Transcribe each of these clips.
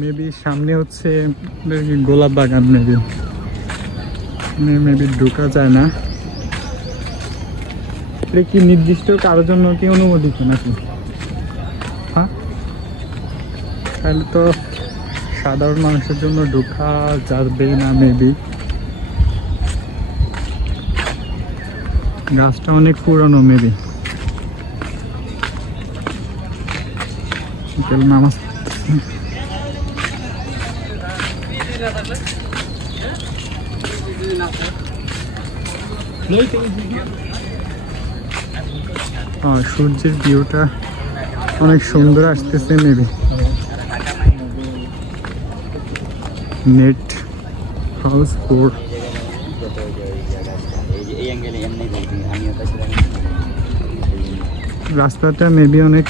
Maybe সামনে হচ্ছে গোলাপ বাগান মেবি মেবি ঢোকা যায় না। এটা কি নির্দিষ্ট কারোর জন্য কি অনুমোদিত নাকি? হ্যাঁ? তাহলে তো সাধারণ মানুষের জন্য ঢোকা যাবে না মেবি গাছটা অনেক পুরনো মেবি সূর্যের ভিউটা অনেক সুন্দর আসতেছে মেবি নেট হাউস ফোর রাস্তাটা মেবি অনেক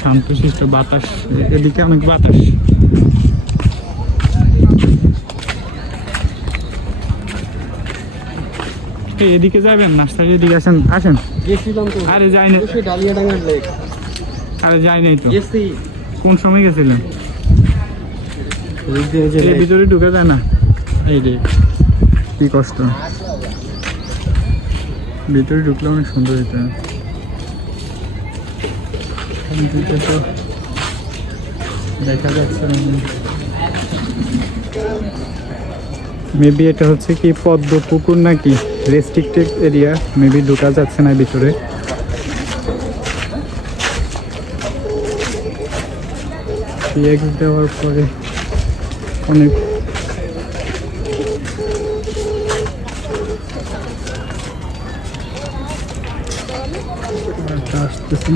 শান্তশিষ্ট, বাতাস, এদিকে অনেক বাতাস। এই এদিকে যাবেন নাস্তার এদিকে আসেন আসেন। গেছিলাম তো আরে যাই না। লেক। আরে যাই নাই তো। গেছি কোন সময় গেছিলেন? এর ভিতরে ঢুকে যায় না? এই রে কি কষ্ট। ভিতরে ঢুকলে অনেক সুন্দর হতো এদিকে তো দেখা যাচ্ছে না। মেবি এটা হচ্ছে কি পদ্ম পুকুর নাকি? রেস্ট্রিক্টেড এরিয়া মেবি ঢোকা যাচ্ছে না ভিতরে। দেওয়ার পরে অনেক আসতেছে